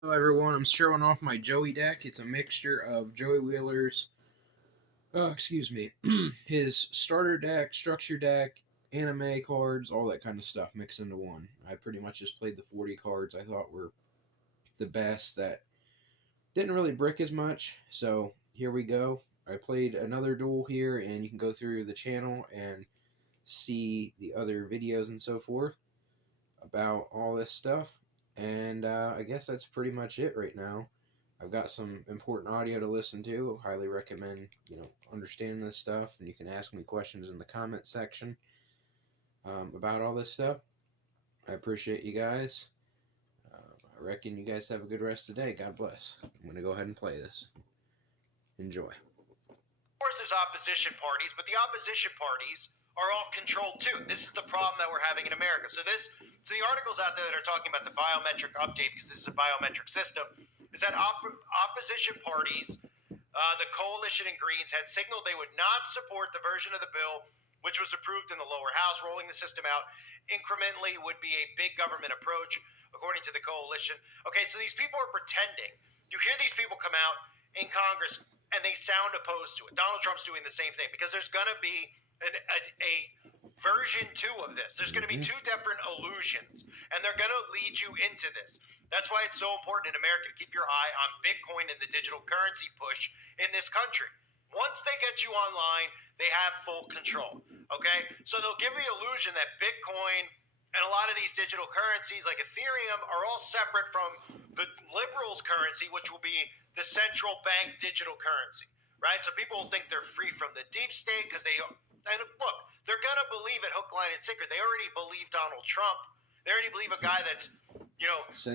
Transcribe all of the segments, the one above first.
Hello everyone, I'm showing off my Joey deck. It's a mixture of Joey Wheeler's, his starter deck, structure deck, anime cards, all that kind of stuff mixed into one. I pretty much just played the 40 cards I thought were the best that didn't really brick as much. So here we go. I played another duel here, and you can go through the channel and see the other videos and so forth about all this stuff. And I guess that's pretty much it right now. I've got some important audio to listen to. Highly recommend, understanding this stuff. And you can ask me questions in the comment section about all this stuff. I appreciate you guys. I reckon you guys have a good rest of the day. God bless. I'm going to go ahead and play this. Enjoy. Of course, there's opposition parties, but the opposition parties are all controlled too. This is the problem that we're having in America. So the articles out there that are talking about the biometric update, because this is a biometric system, is that opposition parties, the coalition and Greens, had signaled they would not support the version of the bill which was approved in the lower house. Rolling the system out incrementally would be a big government approach, according to the coalition. Okay, so these people are pretending. You hear these people come out in Congress and they sound opposed to it. Donald Trump's doing the same thing because there's going to be a version 2 of this. There's going to be 2 different illusions, and they're going to lead you into this. That's why it's so important in America to keep your eye on Bitcoin and the digital currency push in this country. Once they get you online, they have full control, okay? So they'll give the illusion that Bitcoin and a lot of these digital currencies like Ethereum are all separate from the liberals' currency, which will be the central bank digital currency, right? So people will think they're free from the deep state because and look, they're going to believe it hook, line, and sinker. They already believe Donald Trump. They already believe a guy that's,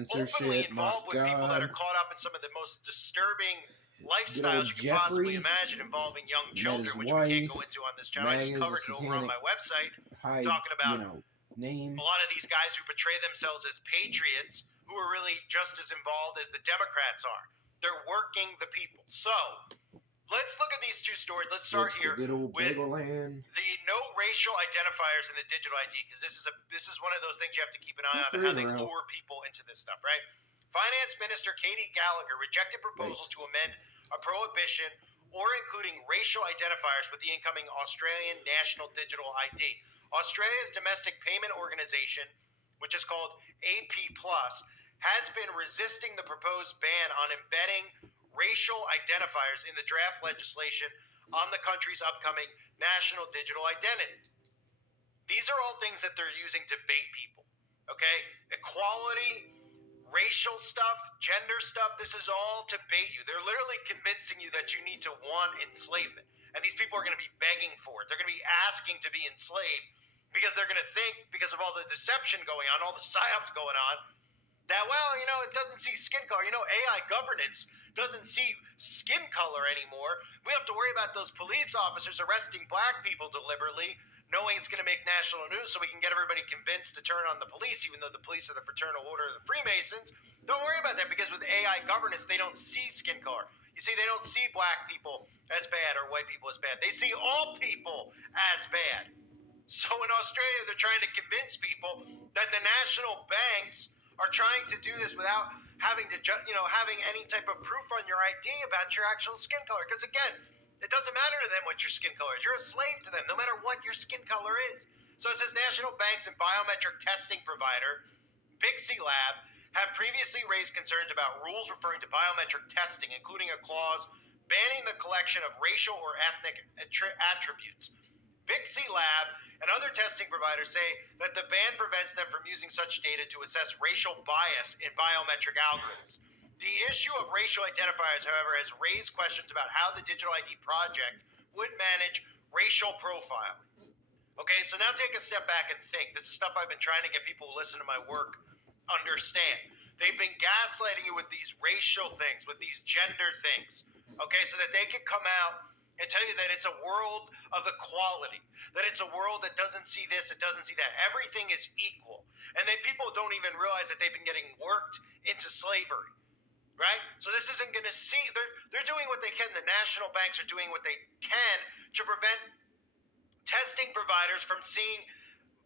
openly involved with people that are caught up in some of the most disturbing lifestyles you can possibly imagine involving young children, which we can't go into on this channel. I just covered it over on my website, talking about a lot of these guys who portray themselves as patriots who are really just as involved as the Democrats are. They're working the people. So let's look at these 2 stories. Let's start here with the no racial identifiers in the digital ID, because this is one of those things you have to keep an eye on, how they lure people into this stuff, right? Finance Minister Katie Gallagher rejected proposals to amend a prohibition or including racial identifiers with the incoming Australian National Digital ID. Australia's domestic payment organization, which is called AP+, has been resisting the proposed ban on embedding racial identifiers in the draft legislation on the country's upcoming national digital identity. These are all things that they're using to bait people, okay? Equality, racial stuff, gender stuff, this is all to bait you. They're literally convincing you that you need to want enslavement. And these people are going to be begging for it. They're going to be asking to be enslaved because they're going to think, because of all the deception going on, all the psyops going on, that, it doesn't see skin color. AI governance doesn't see skin color anymore. We have to worry about those police officers arresting black people deliberately, knowing it's going to make national news so we can get everybody convinced to turn on the police, even though the police are the Fraternal Order of the Freemasons. Don't worry about that, because with AI governance, they don't see skin color. You see, they don't see black people as bad or white people as bad. They see all people as bad. So in Australia, they're trying to convince people that the national banks are trying to do this without having to, having any type of proof on your ID about your actual skin color. Because again, it doesn't matter to them what your skin color is. You're a slave to them, no matter what your skin color is. So it says national banks and biometric testing provider Bixi Lab have previously raised concerns about rules referring to biometric testing, including a clause banning the collection of racial or ethnic attributes. Bixi Lab and other testing providers say that the ban prevents them from using such data to assess racial bias in biometric algorithms. The issue of racial identifiers, however, has raised questions about how the Digital ID project would manage racial profiling. Okay, so now take a step back and think. This is stuff I've been trying to get people who listen to my work understand. They've been gaslighting you with these racial things, with these gender things, okay, so that they can come out and tell you that it's a world of equality, that it's a world that doesn't see this, it doesn't see that. Everything is equal. And then people don't even realize that they've been getting worked into slavery, right? So this isn't going to see, they're doing what they can. The national banks are doing what they can to prevent testing providers from seeing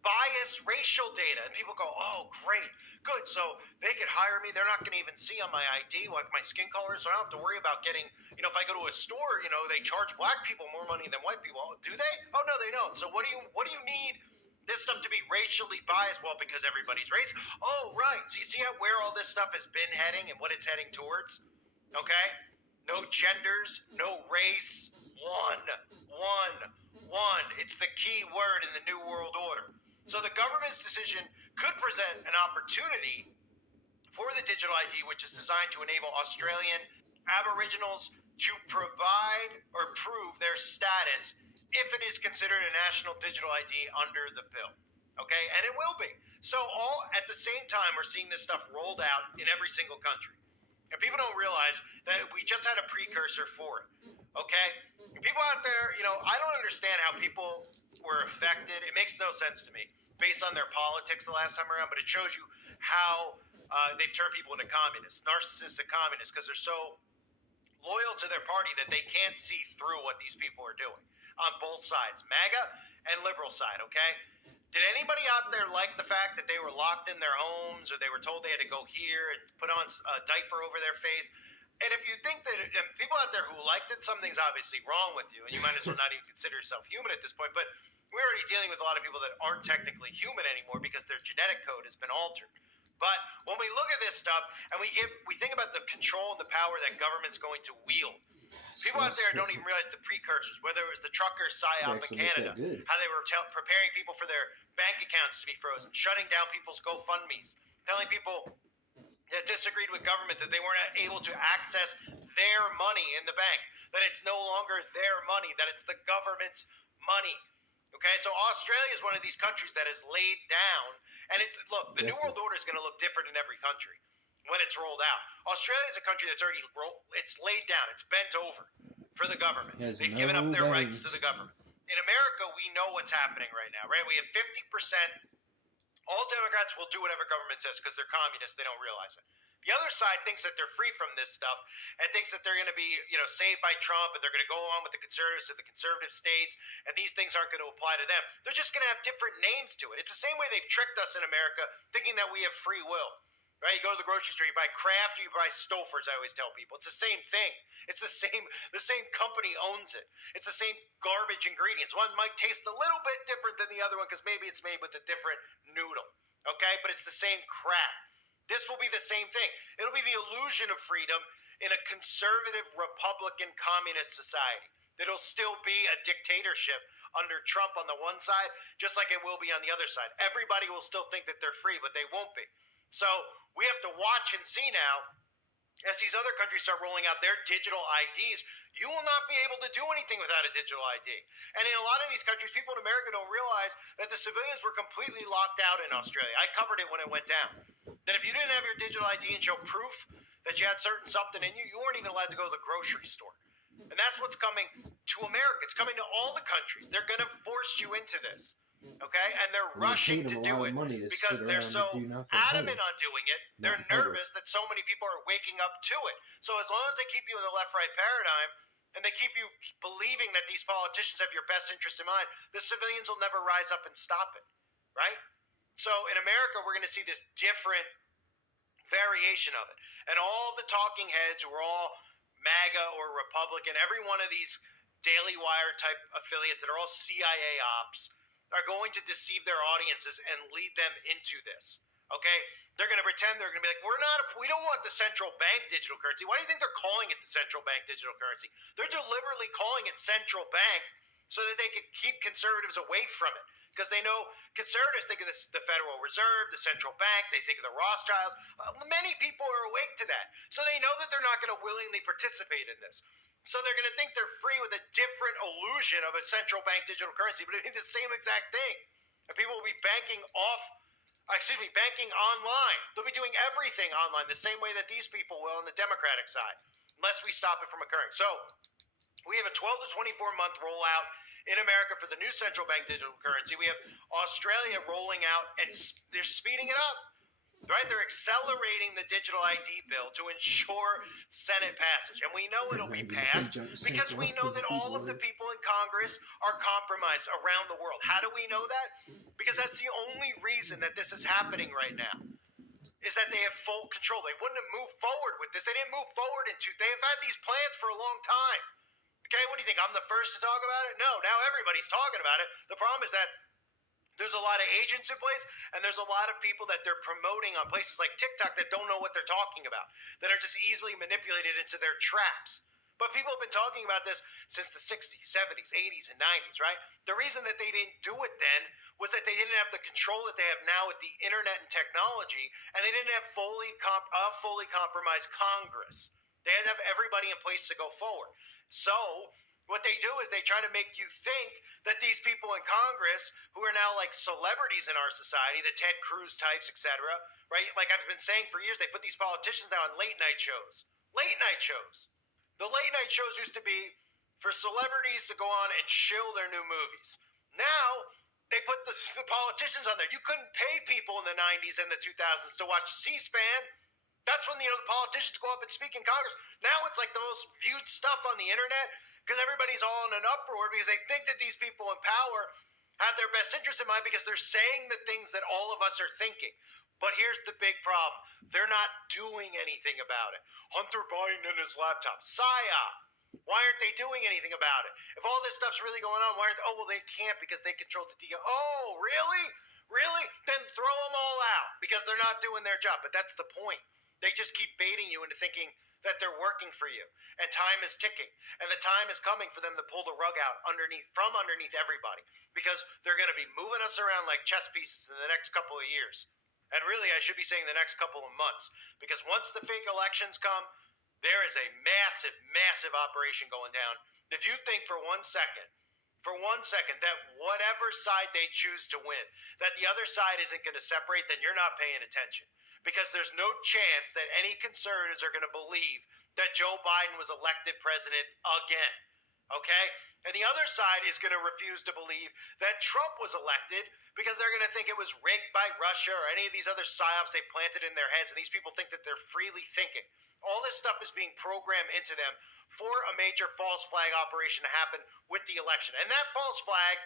bias racial data. And people go, oh, great, good. So they could hire me. They're not going to even see on my ID what my skin color is. So I don't have to worry about getting, if I go to a store, they charge black people more money than white people. Oh, do they? Oh, no, they don't. So what do you need this stuff to be racially biased? Well, because everybody's race. Oh, right. So you see where all this stuff has been heading and what it's heading towards? Okay? No genders, no race. One. It's the key word in the New World Order. So the government's decision could present an opportunity for the digital ID, which is designed to enable Australian Aboriginals to provide or prove their status if it is considered a national digital ID under the bill. Okay, and it will be. So all at the same time, we're seeing this stuff rolled out in every single country. And people don't realize that we just had a precursor for it. Okay? People out there, I don't understand how people were affected. It makes no sense to me based on their politics the last time around, but it shows you how they've turned people into communists, narcissistic communists, because they're so loyal to their party that they can't see through what these people are doing on both sides, MAGA and liberal side, okay? Did anybody out there like the fact that they were locked in their homes or they were told they had to go here and put on a diaper over their face? And if you think that people out there who liked it, something's obviously wrong with you, and you might as well not even consider yourself human at this point. But we're already dealing with a lot of people that aren't technically human anymore because their genetic code has been altered. But when we look at this stuff and we think about the control and the power that government's going to wield, people out there don't even realize the precursors, whether it was the truckers PSYOP in Canada, how they were preparing people for their bank accounts to be frozen, shutting down people's GoFundMes, telling people that disagreed with government that they weren't able to access their money in the bank, that it's no longer their money, that it's the government's money. Okay, so Australia is one of these countries that is laid down, and the New World Order is going to look different in every country when it's rolled out. Australia is a country that's already it's laid down, it's bent over for the government. They've given up their rights to the government. In America, we know what's happening right now, right? We have 50%. All Democrats will do whatever government says because they're communists. They don't realize it. The other side thinks that they're free from this stuff and thinks that they're going to be, saved by Trump and they're going to go along with the conservatives of the conservative states and these things aren't going to apply to them. They're just going to have different names to it. It's the same way they've tricked us in America thinking that we have free will. Right? You go to the grocery store, you buy Kraft, you buy Stouffer's, I always tell people. It's the same thing. It's the same company owns it. It's the same garbage ingredients. One might taste a little bit different than the other one because maybe it's made with a different noodle. Okay? But it's the same crap. This will be the same thing. It'll be the illusion of freedom in a conservative, Republican, communist society. It'll still be a dictatorship under Trump on the one side, just like it will be on the other side. Everybody will still think that they're free, but they won't be. So we have to watch and see now as these other countries start rolling out their digital IDs. You will not be able to do anything without a digital ID. And in a lot of these countries, people in America don't realize that the civilians were completely locked out in Australia. I covered it when it went down. That if you didn't have your digital ID and show proof that you had certain something in you, you weren't even allowed to go to the grocery store. And that's what's coming to America. It's coming to all the countries. They're going to force you into this. Okay, and they're rushing to do it because they're so adamant on doing it. They're nervous that so many people are waking up to it. So as long as they keep you in the left-right paradigm and they keep you believing that these politicians have your best interest in mind, the civilians will never rise up and stop it, right? So in America, we're going to see this different variation of it. And all the talking heads who are all MAGA or Republican, every one of these Daily Wire type affiliates that are all CIA ops, are going to deceive their audiences and lead them into this. Okay? They're going to pretend they're going to be like, we don't want the central bank digital currency. Why do you think they're calling it the central bank digital currency? They're deliberately calling it central bank so that they can keep conservatives away from it. Because they know conservatives think of the Federal Reserve, the central bank, they think of the Rothschilds. Many people are awake to that. So they know that they're not going to willingly participate in this. So they're going to think they're free with a different illusion of a central bank digital currency, but it's the same exact thing. And people will be banking online. They'll be doing everything online the same way that these people will on the Democratic side, unless we stop it from occurring. So we have a 12 to 24 month rollout in America for the new central bank digital currency. We have Australia rolling out, and they're speeding it up. right? They're accelerating the digital ID bill to ensure Senate passage. And we know it'll be passed because we know that all of the people in Congress are compromised around the world. How do we know that? Because that's the only reason that this is happening right now, is that they have full control. They wouldn't have moved forward with this. They didn't move forward they have had these plans for a long time. Okay, what do you think? I'm the first to talk about it? No, now everybody's talking about it. The problem is that there's a lot of agents in place, and there's a lot of people that they're promoting on places like TikTok that don't know what they're talking about, that are just easily manipulated into their traps. But people have been talking about this since the 60s, 70s, 80s, and 90s, right? The reason that they didn't do it then was that they didn't have the control that they have now with the internet and technology, and they didn't have fully compromised Congress. They had to have everybody in place to go forward. So what they do is they try to make you think that these people in Congress, who are now like celebrities in our society, the Ted Cruz types, etc., right? Like I've been saying for years, they put these politicians now on late night shows. Late night shows. The late night shows used to be for celebrities to go on and shill their new movies. Now they put the politicians on there. You couldn't pay people in the 90s and the 2000s to watch C-SPAN. That's when the politicians go up and speak in Congress. Now it's like the most viewed stuff on the internet, because everybody's all in an uproar because they think that these people in power have their best interest in mind because they're saying the things that all of us are thinking. But here's the big problem. They're not doing anything about it. Hunter Biden and his laptop. PSYOP. Why aren't they doing anything about it? If all this stuff's really going on, why aren't they? Oh, well, they can't because they control the DO. Oh, really? Really? Then throw them all out because they're not doing their job. But that's the point. They just keep baiting you into thinking that they're working for you, and time is ticking, and the time is coming for them to pull the rug out from underneath everybody, because they're going to be moving us around like chess pieces in the next couple of years. And really, I should be saying the next couple of months, because once the fake elections come, there is a massive, massive operation going down. If you think for one second that whatever side they choose to win, that the other side isn't going to separate, then you're not paying attention. Because there's no chance that any conservatives are going to believe that Joe Biden was elected president again. Okay? And the other side is going to refuse to believe that Trump was elected because they're going to think it was rigged by Russia or any of these other psyops they planted in their heads. And these people think that they're freely thinking. All this stuff is being programmed into them for a major false flag operation to happen with the election. And that false flag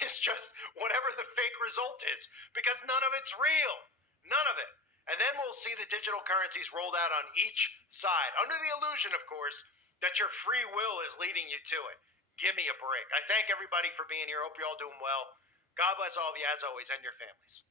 is just whatever the fake result is, because none of it's real. None of it. And then we'll see the digital currencies rolled out on each side, under the illusion, of course, that your free will is leading you to it. Give me a break. I thank everybody for being here. Hope you're all doing well. God bless all of you, as always, and your families.